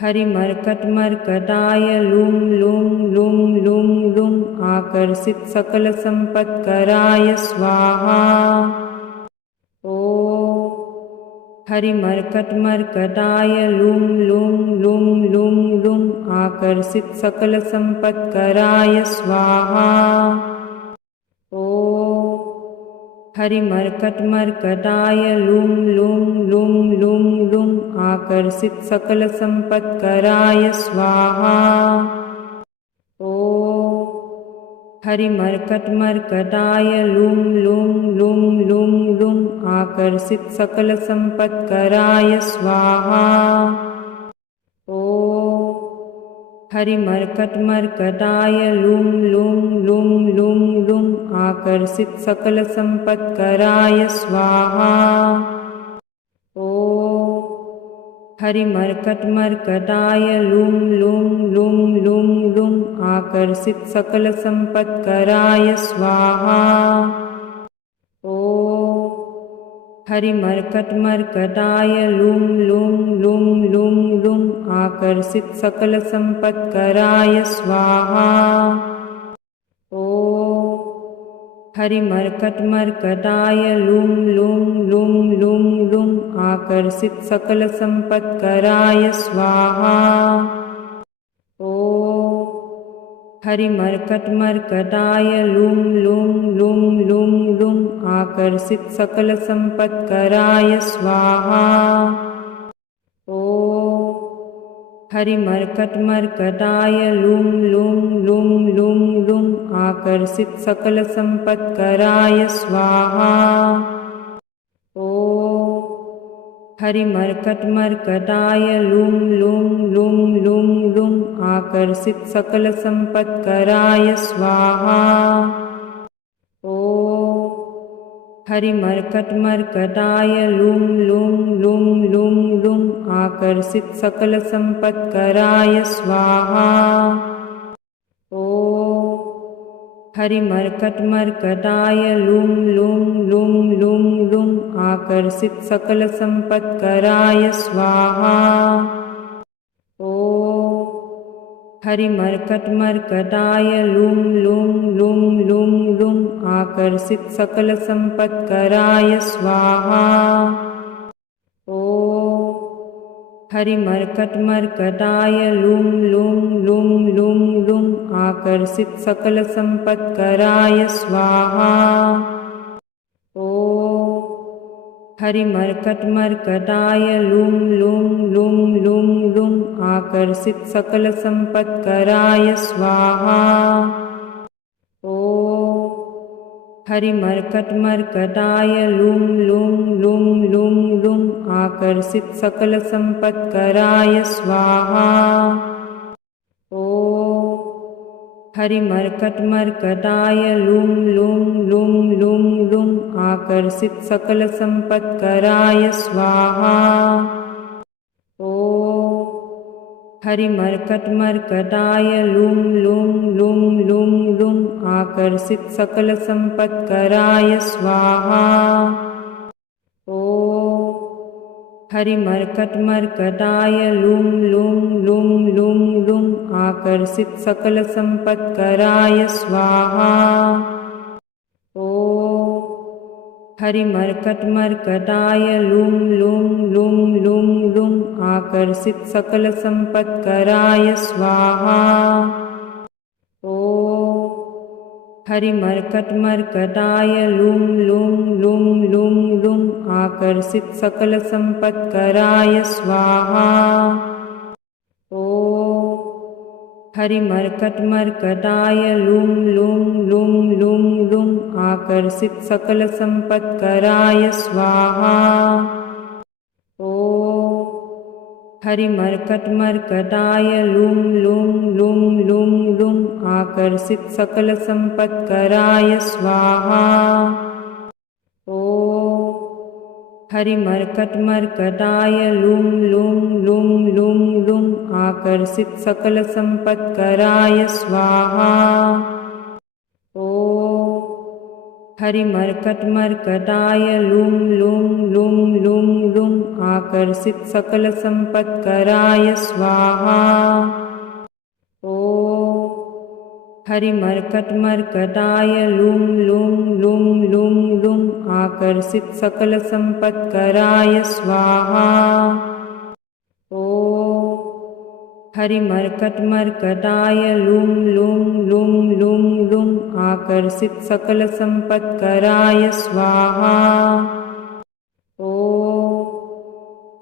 हरिमर्कटमर्कटाय लूं लूं लूं लूं लूं आकर्षित सकल संपत्कराय स्वाहा। ओम हरिमर्कटमर्कटाय लूं लूं लूं लूं लूं आकर्षित सकल संपत्कराय स्वाहा। ओम हरिमर्कटमर्कटाय लूं लूं लूं लूं लूं आकर्षित सकल संपत्कराय स्वाहा। ओम हरिमर्कटमर्कटाय लूं लूं लूं लूं लूं आकर्षित सकल संपत्कराय स्वाहा। ओम हरिमर्कटमर्कटाय लूं लूं लूं लूं लूं आकर्षित सकल संपत्कराय स्वाहा। ओम हरिमर्कटमर्कटाय लूं लूं लूं लूं लूं आकर्षित सकल संपत्कराय स्वाहा। ओम हरिमर्कटमर्कटाय लूं लूं लूं लूं लूं आकर्षित सकल संपत्कराय स्वाहा। ओम हरिमर्कटमर्कटाय लूं लूं लूं लूं लूं आकर्षित सकल संपत्कराय स्वाहा। ओम हरिमर्कटमर्कटाय लूं लूं लूं लूं लूं आकर्षित सकल संपत्कराय स्वाहा। ओम हरिमर्कटमर्कटाय लूं लूं लूं लूं लूं आकर्षित सकल संपत्कराय स्वाहा। ओम हरिमर्कटमर्कटाय लूं लूं लूं लूं लूं आकर्षित सकल संपत्कराय स्वाहा। ओम हरिमर्कटमर्कटाय लूं लूं लूं लूं लूं आकर्षित सकल संपत्कराय स्वाहा। ओम हरिमर्कटमर्कटाय लूं लूं लूं लूं लूं आकर्षित सकल संपत्कराय स्वाहा। ओम हरिमर्कटमर्कटाय लूं लूं लूं लूं लूं आकर्षित सकल संपत्कराय स्वाहा। ओम हरिमर्कटमर्कटाय लूं लूं लूं लूं लूं आकर्षित सकल संपत्कराय स्वाहा। ओम हरिमर्कटमर्कटाय लूं लूं लूं लूं लूं आकर्षित सकल संपत्कराय स्वाहा। ओम हरिमर्कटमर्कटाय लूं लूं लूं लूं लूं आकर्षित सकल संपत्कराय स्वाहा। ओम हरिमर्कटमर्कटाय लूं लूं लूं लूं लूं आकर्षित सकल संपत्कराय स्वाहा। ओम हरिमर्कटमर्कटाय लूं लूं लूं लूं लूं आकर्षित सकल संपत्कराय स्वाहा। ओम हरिमर्कटमर्कटाय लूं लूं लूं लूं लूं आकर्षित सकल संपत्कराय स्वाहा। ओम हरिमर्कटमर्कटाय लूं लूं लूं लूं लूं आकर्षित सकल संपत्कराय स्वाहा। ओम हरिमर्कटमर्कटाय लूं लूं लूं लूं लूं आकर्षित सकल संपत्कराय स्वाहा। ओम हरिमर्कटमर्कटाय लूं लूं लूं लूं लूं आकर्षित सकल संपत्कराय स्वाहा। ओम हरिमर्कटमर्कटाय लूं लूं लूं लूं लूं आकर्षित सकल संपत्कराय स्वाहा। ओम हरिमर्कटमर्कटाय लूं लूं लूं लूं लूं आकर्षित सकल संपत्कराय स्वाहा। ओम हरिमर्कटमर्कटाय लुं लुं लुं लुं लुं आकर्षित सकल संपत्कराय स्वाहा। ओम हरिमर्कटमर्कटाय लुं लुं लुं लुं लुं आकर्षित सकल संपत्कराय स्वाहा। ओम हरिमर्कटमर्कटाय लुं लुं लुं लुं लुं आकर्षित सकल संपत्कराय स्वाहा। ओम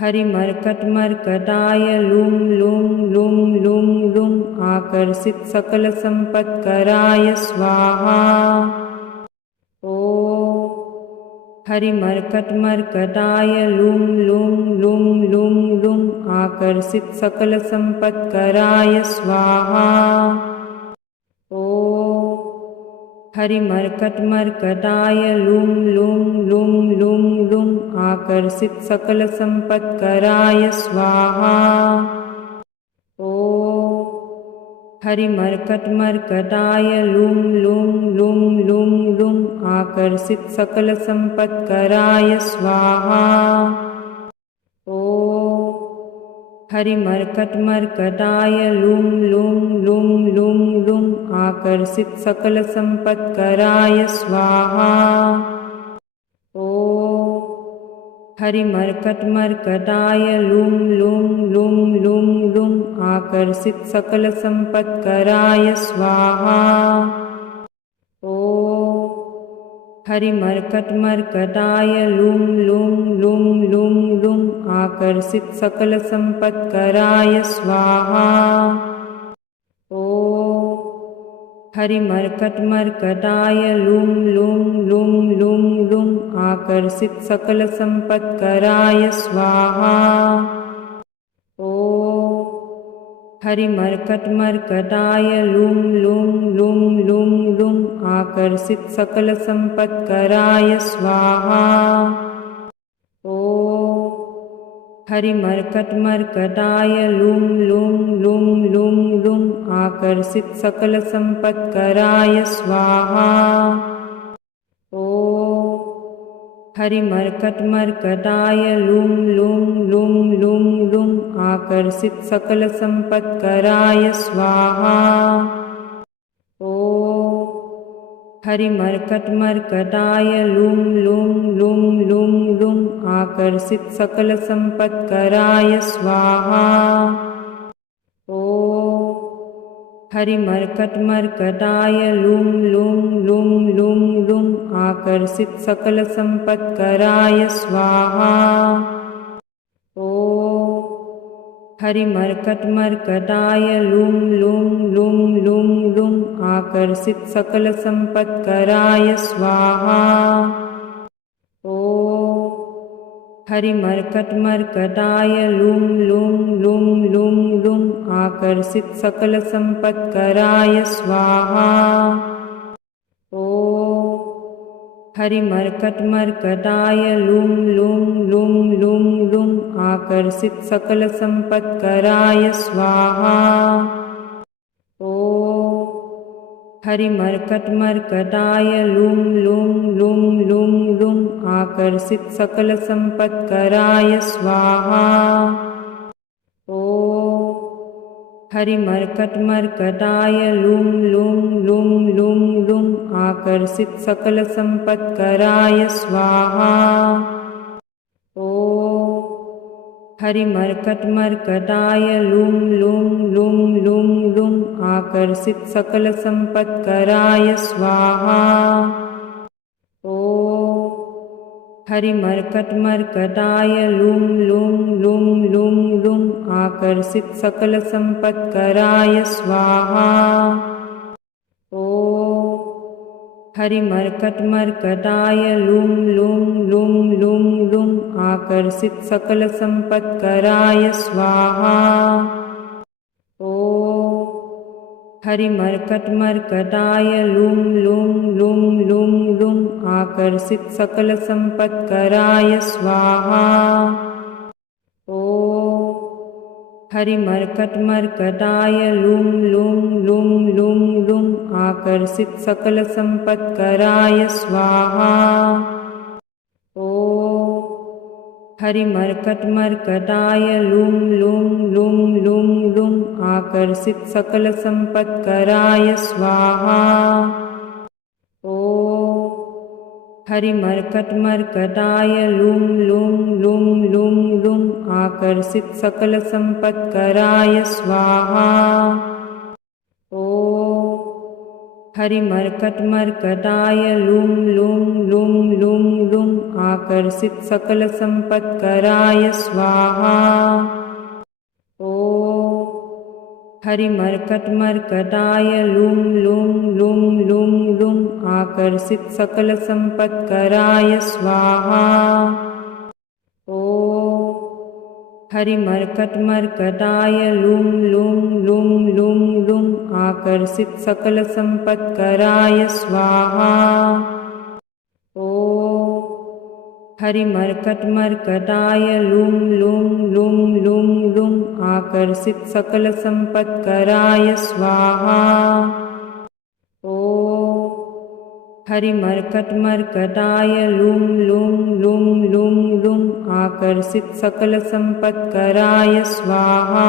हरिमर्कटमर्कटाय लुं लुं लुं लुं लुं आकर्षित सकल संपत्कराय स्वाहा। ओम हरिमर्कटमर्कटाय लुं लुं लुं लुं लुं आकर्षित सकल संपत्कराय स्वाहा। ओम हरिमर्कटमर्कटाय लुं लुं लुं लुं लुं आकर्षित सकल संपत्कराय स्वाहा। ओम हरिमर्कटमर्कटाय लुं लुं लुं लुं लुं आकर्षित सकल संपत्कराय स्वाहा। ओम हरिमर्कटमर्कटाय लुं लुं लुं लुं लुं आकर्षित सकल संपत्कराय स्वाहा। ओम हरिमर्कटमर्कटाय लुं लुं लुं लुं लुं आकर्षित सकल संपत्कराय स्वाहा। ओम हरिमर्कटमर्कटाय लुं लुं लुं लुं लुं आकर्षित सकल संपत्कराय स्वाहा। ओम हरिमर्कटमर्कटाय लुं लुं लुं लुं लुं आकर्षित सकल संपत्कराय स्वाहा। ओम हरिमर्कटमर्कटाय लुं लुं लुं लुं लुं आकर्षित सकल संपत्कराय स्वाहा। ओम हरिमर्कटमर्कटाय लुं लुं लुं लुं लुं आकर्षित सकल संपत्कराय स्वाहा। ओम हरिमर्कटमर्कटाय लुं लुं लुं लुं लुं आकर्षित सकल संपत्कराय स्वाहा। ओम हरिमर्कटमर्कटाय लुं लुं लुं लुं लुं आकर्षित सकल संपत्कराय स्वाहा। ओम हरिमर्कटमर्कटाय लुं लुं लुं लुं लुं आकर्षित सकल संपत्कराय स्वाहा। ओम हरिमर्कटमर्कटाय लुं लुं लुं लुं लुं आकर्षित सकल संपत्कराय स्वाहा। ओम हरिमर्कटमर्कटाय लुं लुं लुं लुं लुं आकर्षित सकल संपत्कराय स्वाहा। ओम हरिमर्कटमर्कटाय लुं लुं लुं लुं लुं आकर्षित सकल संपत्कराय स्वाहा। ओम हरिमर्कटमर्कटाय लुं लुं लुं लुं लुं आकर्षित सकल संपत्कराय स्वाहा। ओम हरिमर्कटमर्कटाय लुं लुं लुं लुं लुं आकर्षित सकल संपत्कराय स्वाहा। ओम हरिमर्कटमर्कटाय लुं लुं लुं लुं लुं आकर्षित सकल संपत्कराय स्वाहा। ओम हरिमर्कटमर्कटाय लुं लुं लुं लुं लुं आकर्षित सकल संपत्कराय स्वाहा। ओम हरिमर्कटमर्कटाय लुं लुं लुं लुं लुं आकर्षित सकल संपत्कराय स्वाहा। ओम हरिमर्कटमर्कटाय लुं लुं लुं लुं लुं आकर्षित सकल संपत्कराय स्वाहा। ओम हरिमर्कटमर्कटाय लुं लुं लुं लुं लुं आकर्षित सकल संपत्कराय स्वाहा। ओम हरिमर्कटमर्कटाय लुं लुं लुं लुं लुं आकर्षित सकल संपत्कराय स्वाहा। ओम हरिमर्कटमर्कटाय लुं लुं लुं लुं लुं आकर्षित सकल संपत्कराय स्वाहा। ओम हरिमर्कटमर्कटाय लुं लुं लुं लुं लुं आकर्षित सकल संपत्कराय स्वाहा। ओम हरिमर्कटमर्कटाय लुं लुं लुं लुं लुं आकर्षित सकल संपत्कराय स्वाहा। ओम हरिमर्कटमर्कटाय लुं लुं लुं लुं लुं आकर्षित सकल संपत्कराय स्वाहा। ओम हरिमर्कटमर्कटाय लुं लुं लुं लुं लुं आकर्षित सकल संपत्कराय स्वाहा। ओम हरिमर्कटमर्कटाय लुं लुं लुं लुं लुं आकर्षित सकल संपत्कराय स्वाहा।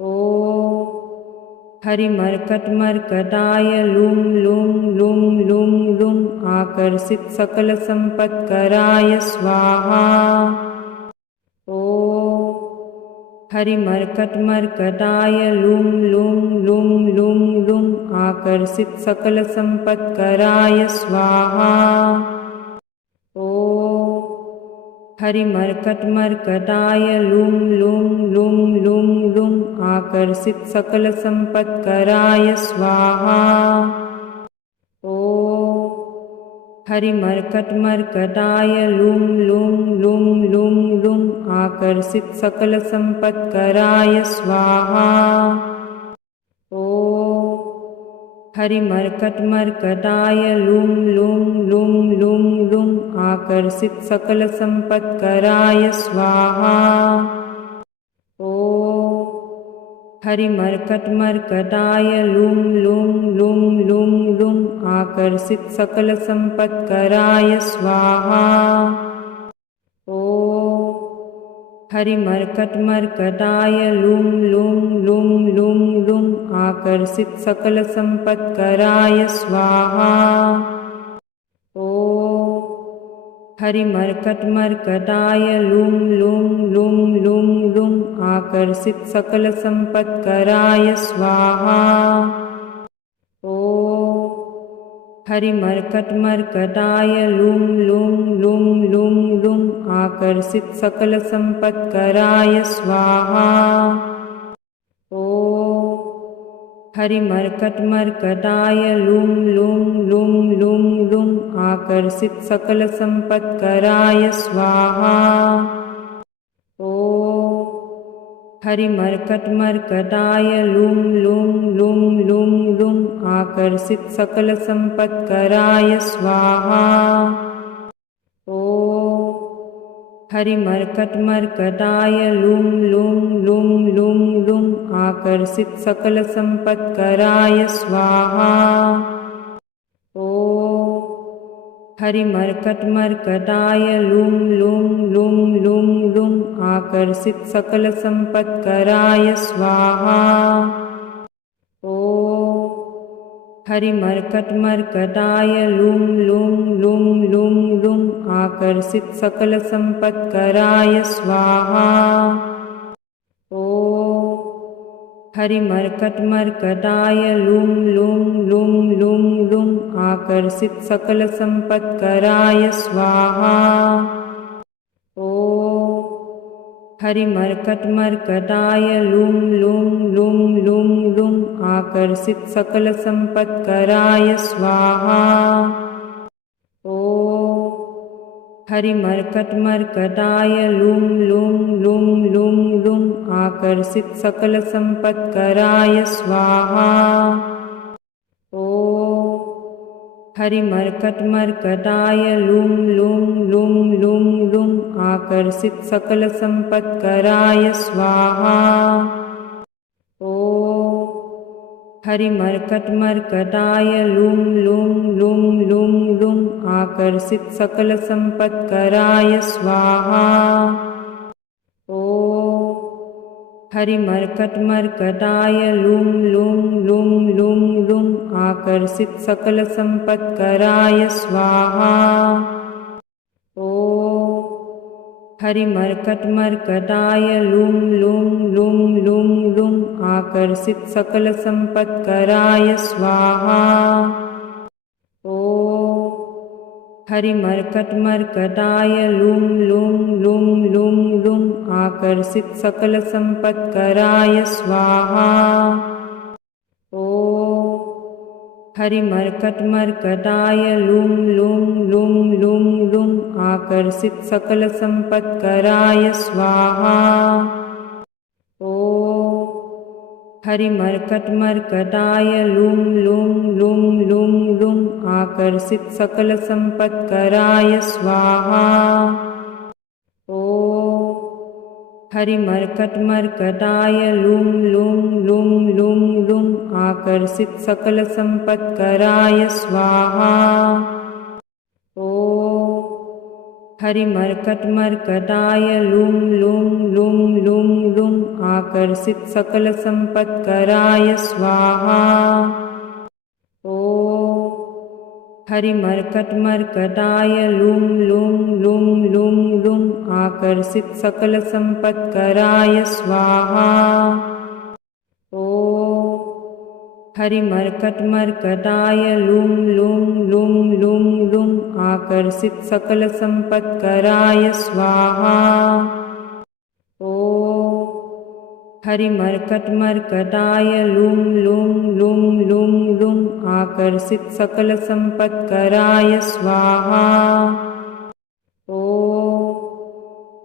ओम हरिमर्कटमर्कटाय लुं लुं लुं लुं लुं आकर्षित सकल संपत्कराय स्वाहा। ओम हरिमर्कटमर्कटाय लुं लुं लुं लुं लुं आकर्षित सकल संपत्कराय स्वाहा। ओम हरिमर्कटमर्कटाय लुं लुं लुं लुं लुं आकर्षित सकल संपत्कराय स्वाहा। ओम हरिमर्कटमर्कटाय लुं लुं लुं लुं लुं आकर्षित सकल संपत्कराय स्वाहा। ओम हरिमर्कटमर्कटाय लुं लुं लुं लुं लुं आकर्षित सकल संपत्कराय स्वाहा। ओम हरिमर्कटमर्कटाय लुं लुं लुं लुं लुं आकर्षित सकल संपत्कराय स्वाहा। ओम हरिमर्कटमर्कटाय लुं लुं लुं लुं लुं आकर्षित सकल संपत्कराय स्वाहा। ओम हरिमर्कटमर्कटाय लुं लुं लुं लुं लुं आकर्षित सकल संपत्कराय स्वाहा। ओम हरिमर्कटमर्कटाय लुं लुं लुं लुं लुं आकर्षित सकल संपत्कराय स्वाहा। ओम हरिमर्कटमर्कटाय लुं लुं लुं लुं लुं आकर्षित सकल संपत्कराय स्वाहा। ओम हरिमर्कटमर्कटाय लुं लुं लुं लुं लुं आकर्षित सकल संपत्कराय स्वाहा। ओम हरिमर्कटमर्कटाय लुं लुं लुं लुं लुं आकर्षित सकल संपत्कराय स्वाहा। ओम हरिमर्कटमर्कटाय लुं लुं लुं लुं लुं आकर्षित सकल संपत्कराय स्वाहा। ओम हरिमर्कटमर्कटाय लुं लुं लुं लुं लुं आकर्षित सकल संपत्कराय स्वाहा। ओम हरिमर्कटमर्कटाय लुं लुं लुं लुं लुं आकर्षित सकल संपत्कराय स्वाहा। ओम हरिमर्कटमर्कटाय लुं लुं लुं लुं लुं आकर्षित सकल संपत्कराय स्वाहा। ओम हरिमर्कटमर्कटाय लुं लुं लुं लुं लुं आकर्षित सकल संपत्कराय स्वाहा। ओम हरिमर्कटमर्कटाय लुं लुं लुं लुं लुं आकर्षित सकल संपत्कराय स्वाहा। ओम हरिमर्कटमर्कटाय लुं लुं लुं लुं लुं आकर्षित सकल संपत्कराय स्वाहा। ओम हरिमर्कटमर्कटाय लुं लुं लुं लुं लुं आकर्षित सकल संपत्कराय स्वाहा। ओम हरिमर्कटमर्कटाय लुं लुं लुं लुं लुं आकर्षित सकल संपत्कराय स्वाहा। ओम हरिमर्कटमर्कटाय लुं लुं लुं लुं लुं आकर्षित सकल संपत्कराय स्वाहा। ओम हरिमर्कटमर्कटाय लुं लुं लुं लुं लुं आकर्षित सकल संपत्कराय स्वाहा। ओम हरिमर्कटमर्कटाय लुं लुं लुं लुं लुं आकर्षित सकल संपत्कराय स्वाहा। ओम हरिमर्कटमर्कटाय लुं लुं लुं लुं लुं आकर्षित सकल संपत्कराय स्वाहा। ओम हरिमर्कटमर्कटाय लुं लुं लुं लुं लुं आकर्षित सकल संपत्कराय स्वाहा। ओम हरिमर्कटमर्कटाय लुं लुं लुं लुं लुं आकर्षित सकल संपत्कराय स्वाहा। ओम हरिमर्कटमर्कटाय लुं लुं लुं लुं लुं आकर्षित सकल संपत्कराय स्वाहा। ओम हरिमर्कटमर्कटाय लुं लुं लुं लुं लुं आकर्षित सकल संपत्कराय स्वाहा। ओम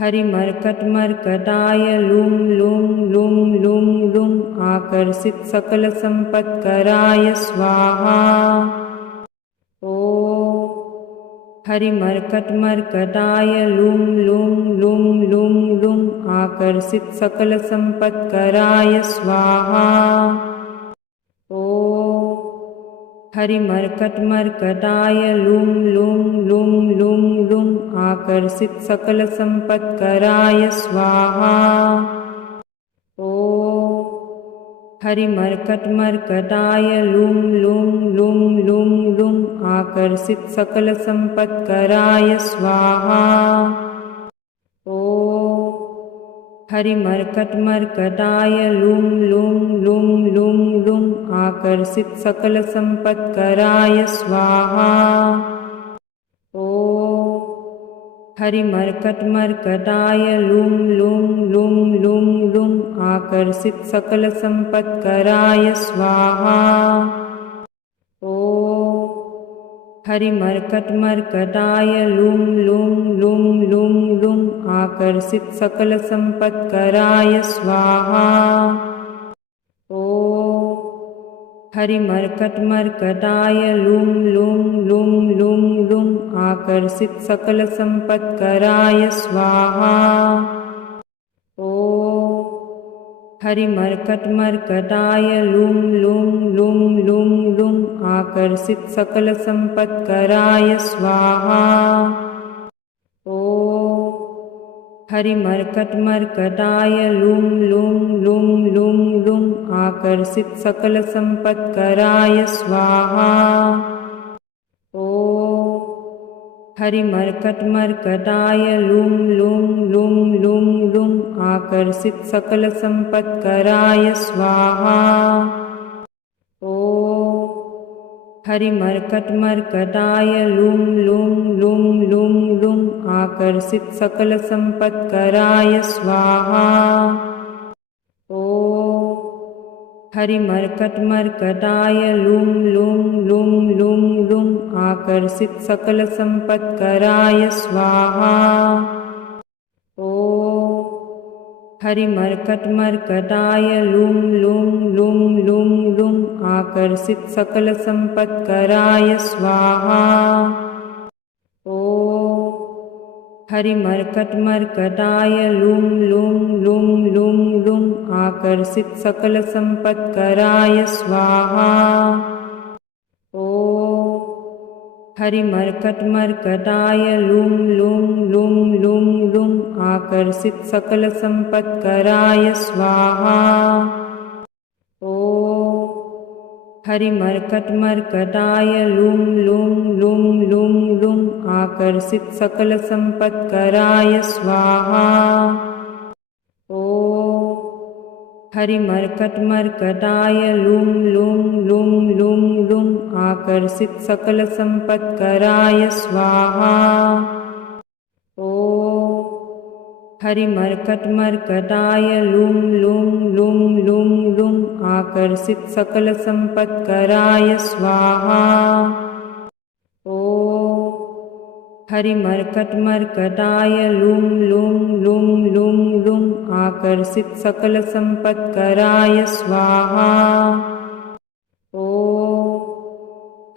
हरिमर्कटमर्कटाय लुं लुं लुं लुं लुं आकर्षित सकल संपत्कराय स्वाहा। ओम हरिमर्कटमर्कटाय लुं लुं लुं लुं लुं आकर्षित सकल संपत्कराय स्वाहा। ओम हरिमर्कटमर्कटाय लुं लुं लुं लुं लुं आकर्षित सकल संपत्कराय स्वाहा। ओम हरिमर्कटमर्कटाय लुं लुं लुं लुं लुं आकर्षित सकल संपत्कराय स्वाहा। ओम हरिमर्कटमर्कटाय लुं लुं लुं लुं लुं आकर्षित सकल संपत्कराय स्वाहा। ओम हरिमर्कटमर्कटाय लुं लुं लुं लुं लुं आकर्षित सकल संपत्कराय स्वाहा। ओम हरिमर्कटमर्कटाय लुं लुं लुं लुं लुं आकर्षित सकल संपत्कराय स्वाहा। ओम हरिमर्कटमर्कटाय लुं लुं लुं लुं लुं आकर्षित सकल संपत्कराय स्वाहा। ओम हरिमर्कटमर्कटाय लुं लुं लुं लुं लुं आकर्षित सकल संपत्कराय स्वाहा। ओम हरिमर्कटमर्कटाय लुं लुं लुं लुं लुं आकर्षित सकल संपत्कराय स्वाहा। ओम हरिमर्कटमर्कटाय लुं लुं लुं लुं लुं आकर्षित सकल संपत्कराय स्वाहा। ओम हरिमर्कटमर्कटाय लुं लुं लुं लुं लुं आकर्षित सकल संपत्कराय स्वाहा। ओम हरिमर्कटमर्कटाय लुं लुं लुं लुं लुं आकर्षित सकल संपत्कराय स्वाहा। ओम हरिमर्कटमर्कटाय लूं लूं लूं लूं लूं आकर्षित सकल संपत्कराय स्वाहा। ओम हरिमर्कटमर्कटाय लूं लूं लूं लूं लूं आकर्षित सकल संपत्कराय स्वाहा। ओम हरिमर्कटमर्कटाय लूं लूं लूं लूं लूं आकर्षित सकल संपत्कराय स्वाहा। ओम हरिमर्कटमर्कटाय लूं लूं लूं लूं लूं आकर्षित सकल संपत्कराय स्वाहा। ओम हरिमर्कटमर्कटाय लूं लूं लूं लूं लूं आकर्षित सकल संपत्कराय स्वाहा। ओम हरिमर्कटमर्कटाय लूं लूं लूं लूं लूं आकर्षित सकल संपत्कराय स्वाहा। ओम हरिमर्कटमर्कटाय लूं लूं लूं लूं लूं आकर्षित सकल संपत्कराय स्वाहा। ओम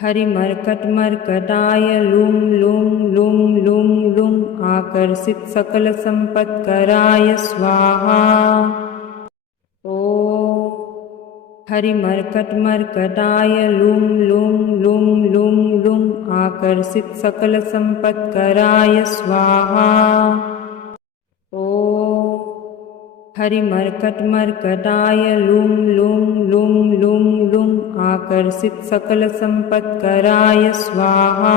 हरिमर्कटमर्कटाय लूं लूं लूं लूं लूं आकर्षित सकल संपत्कराय स्वाहा। ओम हरिमर्कटमर्कटाय लूं लूं लूं लूं लूं आकर्षित सकल संपत्कराय स्वाहा। ओम हरिमर्कटमर्कटाय लूं लूं लूं लूं लूं आकर्षित सकल संपत्कराय स्वाहा।